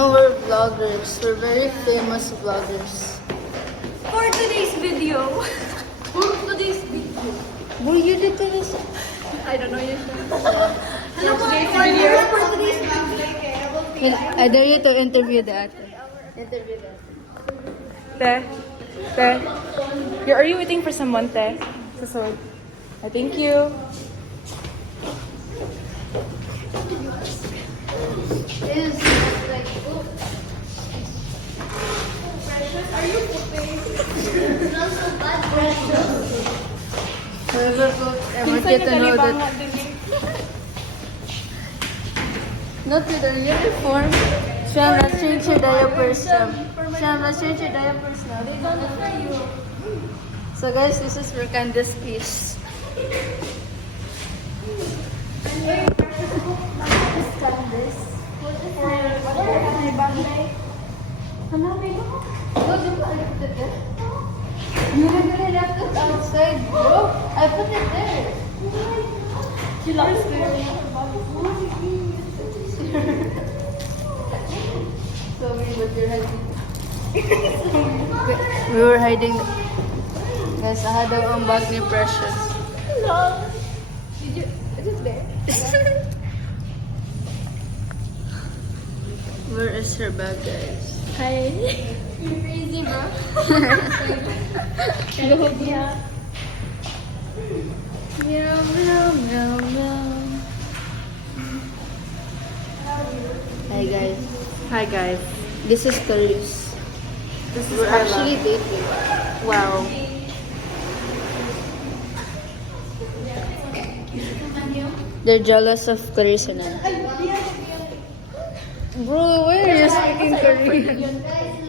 No, we're vloggers. We're very famous vloggers. For today's video. Boy, you did this. I don't know yet. Hello, For today's video. I dare you to interview the ate. Interview the ate. Te. Are you waiting for someone, Te? So, thank you. Is like, oh. Precious, are you pooping? It's not so bad, Precious. Whoever I want you to know that not with the uniform. Sham, let's change your diapers, Sham. Sham, let's change your diapers now. They don't look for you. So guys, this is for Candace piece. You really left it outside, bro. I put it there. She loves it. Sorry, but you're hiding. We were hiding. Guys, I had our own bag ni Precious. Hello. Is it there? Where is her bag, guys? Hi. You're crazy, bro. Yeah. Meow, meow, meow, meow. Hi, guys. Hi, guys. This is Clarice. We're actually dating. Wow. They're jealous of Clarice and I. Bro, why are you speaking Korean?